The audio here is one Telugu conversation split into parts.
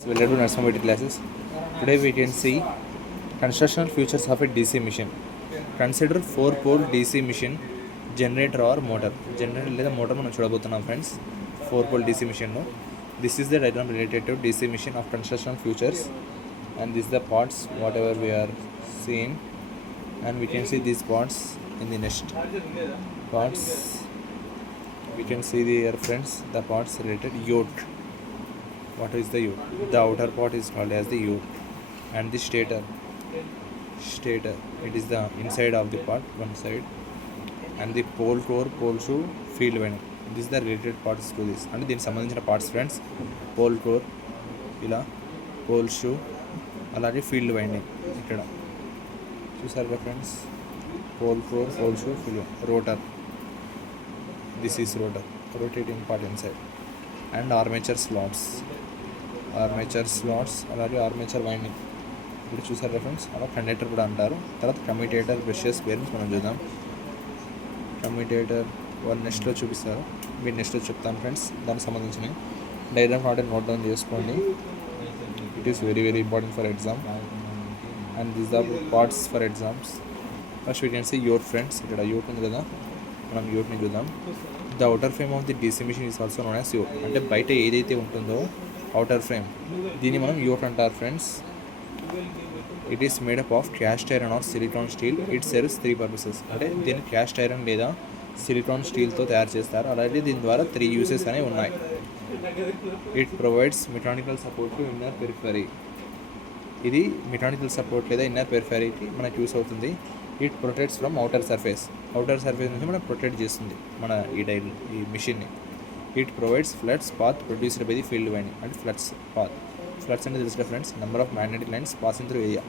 Welcome to Nursing classes. Today we can see constructional features of a DC machine. Consider 4-pole DC machine, generator or motor. Generator లేదా motor మనం చూడబోతున్నాం friends. 4-pole DC machine లో. This is the diagram related to DC machine of constructional features, and this is the parts whatever we are seeing, and we can see these parts in the next parts. We can see here friends the parts related yoke. What is the yoke? The outer part is called as the yoke, and the stator. It is the inside of the part, one side, and the pole core, pole shoe, field winding. This is the related parts to this. And దీనికి సంబంధించిన parts friends, pole core, ఇలా pole shoe, అలాగే field winding. ఇక్కడ చూసారుగా friends, pole core, pole shoe, field winding. Rotor. This is rotor, rotating part inside, and armature slots. అలాగే ఆర్మేచర్ వైండింగ్ ఇప్పుడు చూసారు రెఫరెన్స్. అలా కండక్టర్ కూడా అంటారు. తర్వాత కమ్యూటేటర్ బ్రషెస్ బేరింగ్స్ మనం చూద్దాం. కమ్యూటేటర్ వాళ్ళు నెక్స్ట్లో చూపిస్తారు, మీరు నెక్స్ట్లో చెప్తాను ఫ్రెండ్స్. దానికి సంబంధించిన డయాగ్రామ్ కాంటెంట్ నోట్ డౌన్ చేసుకోండి. It is very very important for exam, and this the parts for exams. First we can see yoke friends. ఇక్కడ యోట్ ఉంది కదా, మనం యోట్ని చూద్దాం. The outer frame of the DC machine is also known as yoke. అంటే బయట ఏదైతే ఉంటుందో outer frame, దీన్ని మనం యోట్ అంటారు friends. It is made up of cast iron are silicon steel. It serves 3 purposes. అంటే దీన్ని క్యాస్ట్ ఐరన్ లేదా సిలికాన్ స్టీల్తో తయారు చేస్తారు. అలాగే దీని ద్వారా 3 యూసెస్ అనేవి ఉన్నాయి. It provides mechanical support to inner periphery. ఇది మెకానికల్ సపోర్ట్ లేదా ఇన్నర్ పెరిఫరీకి మనకు యూస్ అవుతుంది. It protects from outer surface నుంచి మనం ప్రొటెక్ట్ చేస్తుంది మన ఈ మిషన్ని. It provides floods path produced by the field winding. అంటే ఫ్లడ్స్ అంటే తెలుసు friends, number of magnetic lines passing through area.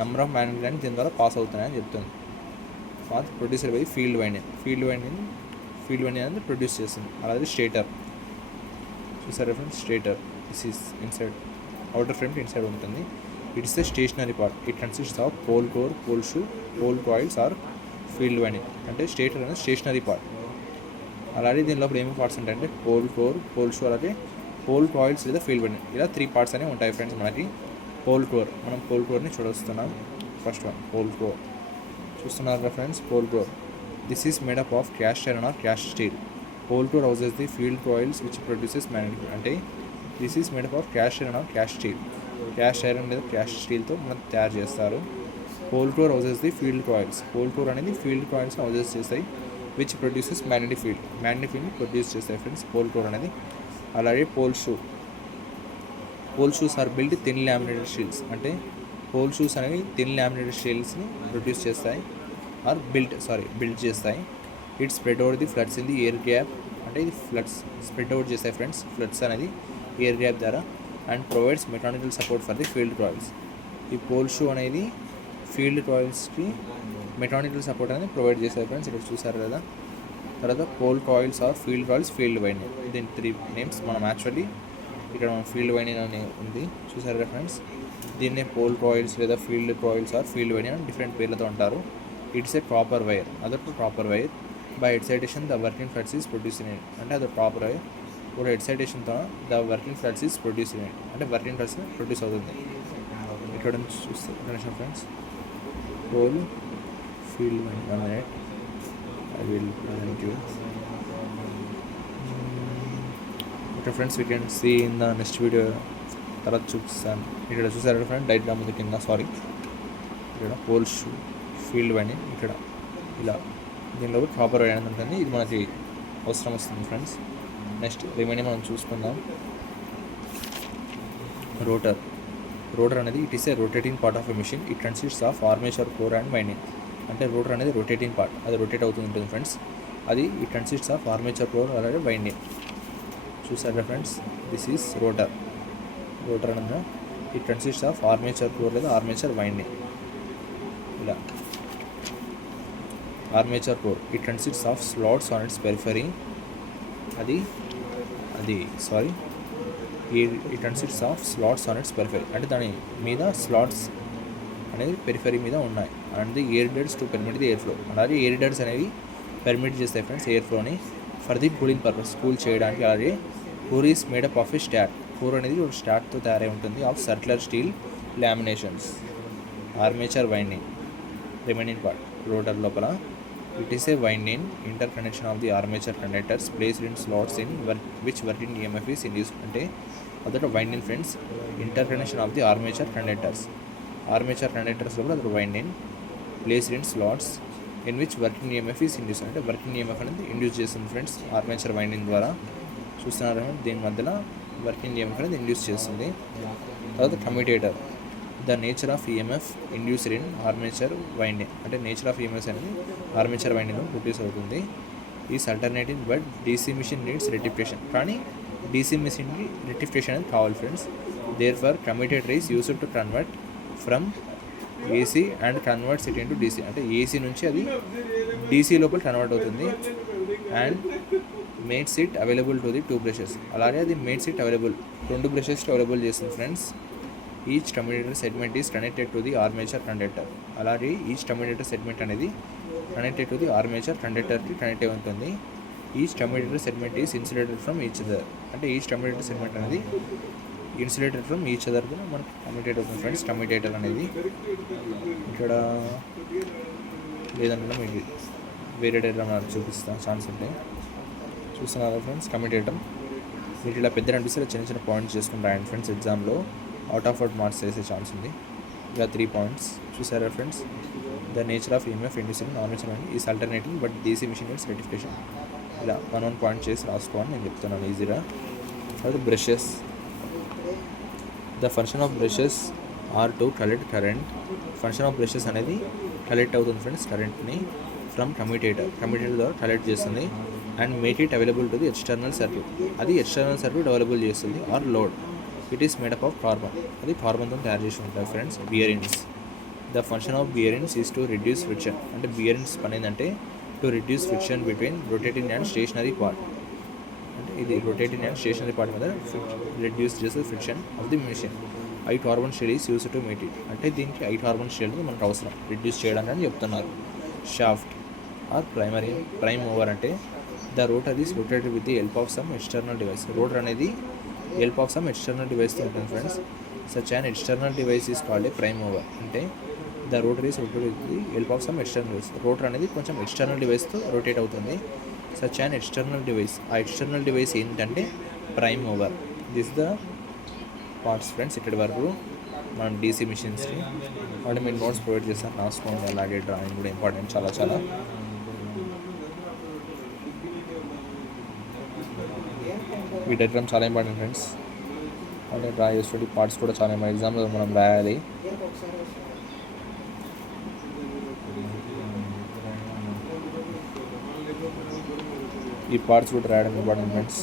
Number of magnetic lines దీని ద్వారా పాస్ అవుతున్నాయని చెప్తుంది. Path produced by field winding అనేది ప్రొడ్యూస్ చేస్తుంది. అలాగే స్టేటర్ చూసారా friends, stator this is inside, outer frame inside ఉంటుంది. It's the stationary part. It consists of pole core, pole shoe, pole coils or field winding. అంటే స్టేటర్ అనేది స్టేషనరీ పార్ట్. అలాగే దీనిలో ఏమేమి పార్ట్స్ ఉంటాయంటే పోల్ కోర్, పోల్ షూ, అలాగే పోల్ కాయిల్స్ లేదా ఫీల్డ్ వైండింగ్. ఇలా 3 పార్ట్స్ అనేవి ఉంటాయి ఫ్రెండ్స్ మనకి. పోల్ కోర్, మనం పోల్ కోర్ని చూడొస్తున్నాం. ఫస్ట్ వన్ పోల్ కోర్ చూస్తున్నారు friends. Pole core this is made up of cast iron or cast steel. Pole core houses the field coils which produces magnetic. అంటే this is made up of cast iron or cast steel. Cast iron లేదా క్యాస్ట్ స్టీల్తో మనం తయారు చేస్తారు. Pole core houses the field coils. Pole core అనేది ఫీల్డ్ కాయిల్స్ హౌసెస్ చేస్తాయి విచ్ ప్రొడ్యూసెస్ మ్యాగ్నెటిక్ ఫీల్డ్ని ప్రొడ్యూస్ చేస్తాయి ఫ్రెండ్స్, పోల్ కోర్ అనేది. అలాగే pole shoes are build thin laminated steels. అంటే పోల్ షూస్ అనేవి థిన్ లామినేటెడ్ స్టీల్స్ని ప్రొడ్యూస్ చేస్తాయి ఆర్ బిల్డ్ చేస్తాయి. It spread out the floods in the air gap. అంటే ఇది ఫ్లడ్స్ స్ప్రెడ్ అవుట్ చేస్తాయి ఫ్రెండ్స్, ఫ్లడ్స్ అనేది ఎయిర్ గ్యాప్ ద్వారా. And provides mechanical support for the field coils. ఈ పోల్ షూ అనేది ఫీల్డ్ కాయిల్స్కి మెకానికల్ సపోర్ట్ అనేది ప్రొవైడ్ చేస్తారు ఫ్రెండ్స్. ఇక్కడ చూసారు కదా. తర్వాత pole coils or field coils, field winding. దీని 3 నేమ్స్ మనం యాక్చువల్లీ ఇక్కడ ఫీల్డ్ వైండింగ్ అని ఉంది చూసారు కదా ఫ్రెండ్స్. దీన్నే పోల్ కాయిల్స్ లేదా field coils or field winding అని డిఫరెంట్ పేర్లతో అంటారు. It's a copper wire. అదొక copper wire. By excitation the working flux is producing in. అంటే అదొక కాపర్ వైర్ కూడా ఎక్సైటేషన్తో the working flux is producing in. అంటే వర్కింగ్ ఫ్లడ్స్ ప్రొడ్యూస్ అవుతుంది. ఇక్కడ నుంచి చూస్తే friends, pole field winding. 1 minute, I will present you. Okay friends, we can see in the next video. తర్వాత చూపిస్తాను. ఇక్కడ చూసారు ఫ్రెండ్ డైగ్రామ్ ఉంది కింద, సారీ ఇక్కడ పోల్ షూ, ఫీల్డ్ వైండింగ్. ఇక్కడ ఇలా దీనిలో కాపర్ వైండింగ్ ఉంటుంది. ఇది మనకి అవసరం వస్తుంది ఫ్రెండ్స్. నెక్స్ట్ రిమైనింగ్ మనం చూసుకుందాం. రోటర్ అనేది it is a rotating part of a machine. It consists of armature core and winding. అంటే రోటర్ అనేది రొటేటింగ్ పార్ట్, అది రొటేట్ అవుతూ ఉంటుంది ఫ్రెండ్స్. అది it consists of armature core అలాగే వైండింగ్. చూసారా ఫ్రెండ్స్, దిస్ ఈస్ రోటర్ అనగా it consists of armature core లేదా ఆర్మేచర్ వైండింగ్. ఇలా armature core it consists of slots on its periphery. It consists of slots on its periphery. అంటే దాని మీద స్లాట్స్ అనేది పెరిఫరీ మీద ఉన్నాయి. And the air ducts to permit the air flow. అలాగే ఎయిర్ డడ్స్ అనేవి పర్మిట్ చేస్తాయి ఫ్రెండ్స్ ఎయిర్ ఫ్లోని for the cooling purpose, cool చేయడానికి. అలాగే core is made up of a core అనేది ఒక స్టార్ట్తో తయారై ఉంటుంది of circular steel laminations. Armature winding remaining part rotor లోపల. It is a winding interconnection of the armature conductors placed in slots in which working EMF is induced. అంటే అదొక winding friends, interconnection of the armature conductors. Armature conductors లోపల అదొక winding placed in slots in which working EMF is induce. అంటే వర్కింగ్ ఈఎంఎఫ్ అనేది ఇండ్యూస్ చేస్తుంది ఫ్రెండ్స్ ఆర్మేచర్ వైండింగ్ ద్వారా. చూస్తున్నారు దీని మధ్యలో వర్కింగ్ ఈఎంఎఫ్ అనేది ఇండ్యూస్ చేస్తుంది. తర్వాత commutator the nature of EMF induced in armature winding. అంటే నేచర్ ఆఫ్ ఈఎంఎఫ్ అనేది ఆర్మేచర్ వైండింగ్లో ప్రొడ్యూస్ అవుతుంది. Is alternative but DC machine needs rectification. కానీ డీసీ మిషన్కి రెక్టిఫికేషన్ అనేది కావాలి friends. Therefore commutator is used to convert from AC and converts it into DC. అంటే ఏసీ నుంచి అది డీసీ లోపల కన్వర్ట్ అవుతుంది. And makes it available to the 2 brushes. అలాగే అది మేడ్స్ ఇట్ అవైలబుల్ 2 బ్రషెస్కి అవైలబుల్ చేస్తుంది friends. Each commutator segment is connected to the armature conductor. అలాగే ఈచ్ కమ్యూటేటర్ సెగ్మెంట్ అనేది కనెక్టెడ్ టు ది ఆర్మేచర్ కండక్టర్కి కనెక్ట్ అయి ఉంటుంది. Each commutator segment is insulated from each other. అంటే ఈచ్ కమ్యూటేటర్ సెగ్మెంట్ అనేది ఇన్సులేటెడ్ ఫ్రమ్ ఈచ్ అదర్ కూడా మనకు కమ్యూటేటర్ అవుతుంది ఫ్రెండ్స్. కమ్యూటేటర్ అనేది ఇక్కడ లేదంటే మీకు వేరే డైగ్రామ్ చూపిస్తా ఛాన్స్ ఉంటాయి. చూస్తున్నారా ఫ్రెండ్స్ కమ్యూటేటర్. మీకు ఇలా పెద్ద అనిపిస్తే చిన్న చిన్న పాయింట్స్ చేసుకుని రాయండి ఫ్రెండ్స్. ఎగ్జామ్లో అవుట్ ఆఫ్ మార్క్స్ చేసే ఛాన్స్ ఉంది. ఇలా 3 పాయింట్స్ చూసారా friends. The nature of EMF induced in armature winding is alternative but DC machine needs rectification. ఇలా 1 పాయింట్ చేసి రాసుకోవాలి నేను చెప్తున్నాను ఈజీగా. తర్వాత brushes. The function of brushes are to collect current. Function of brushes అనేది కలెక్ట్ అవుతుంది ఫ్రెండ్స్ కరెంట్ని ఫ్రమ్ కమ్యూటేటర్ ద్వారా కలెక్ట్ చేస్తుంది. And make it available to the external circuit. అది ఎక్స్టర్నల్ సర్క్యూట్ అవైలబుల్ చేస్తుంది. Or load. It is made up of carbon. అది కార్బన్తో తయారు చేసి ఉంటుంది friends. Bearings. The function of bearings is to reduce friction. అంటే బియరింగ్స్ పని ఏంటంటే to reduce friction between rotating and stationary part. అంటే ఇది రొటేటింగ్ అండ్ స్టేషనరీ పార్ట్ మీద రిడ్యూస్ చేసే friction of the machine. 8 carbon shell is use to mate it. అంటే దీనికి 8 కార్బన్ షెల్ మనకు అవసరం రిడ్యూస్ చేయడానికి అని చెప్తున్నారు. Shaft or prime mover. అంటే the rotor is rotated with the help of some external device. Rotor అనేది హెల్ప్ ఆఫ్ సమ్ ఎక్స్టర్నల్ డివైస్తో ఉంటుంది friends. Such an external device is called a prime mover. అంటే the rotor is rotated with the help of some external device. Rotor అనేది కొంచెం ఎక్స్టర్నల్ డివైస్తో రొటేట్ అవుతుంది. Such an external device. ఆ ఎక్స్టర్నల్ డివైస్ ఏంటంటే prime mover. This the parts friends. ఇక్కడి వరకు మనం డీసీ మిషన్స్కి అంటే మీరు నోట్స్ ప్రొవైడ్ చేస్తాను రాసుకోండి. అలాగే డ్రాయింగ్ కూడా ఇంపార్టెంట్ చాలా. ఈ డయాగ్రామ్ చాలా ఇంపార్టెంట్ ఫ్రెండ్స్. అంటే డ్రా చేస్తుంటే పార్ట్స్ కూడా చాలా ఇంపార్టెంట్. ఎగ్జామ్లో మనం రాయాలి. ఈ పార్ట్స్ కూడా రాయడం important friends.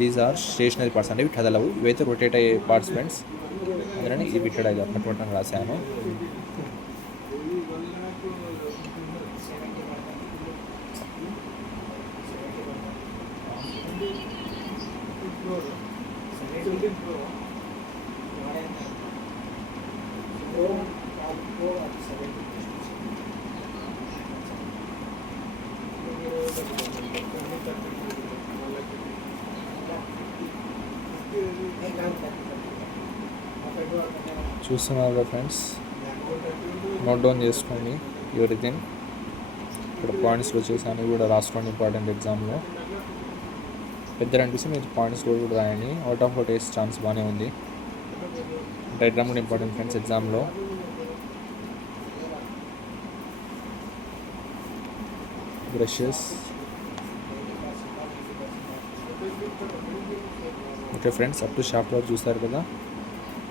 These are stationary parts. అంటే ఇవి కదలవు. ఇవైతే రొటేట్ అయ్యే పార్ట్స్ ఫ్రెండ్స్. అందుకని ఇవి ఇక్కడ అన్నట్టు రాశాను. చూస్తున్నారు కదా ఫ్రెండ్స్. నోట్ డౌన్ చేసుకోండి ఎవ్రీథింగ్. ఇక్కడ పాయింట్స్ వచ్చేసాను కూడా రాసుకోండి ఇంపార్టెంట్. ఎగ్జామ్లో పెద్ద అనిపిస్తే మీరు పాయింట్స్ కూడా రాయండి. అవుట్ ఆఫ్ వేసే ఛాన్స్ బాగానే ఉంది. డయాగ్రామ్ కూడా ఇంపార్టెంట్ ఫ్రెండ్స్ ఎగ్జామ్లో. Brushes. Okay friends, up to shaft వరకు చూస్తారు కదా.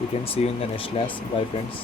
You can see you in the next class. Bye friends.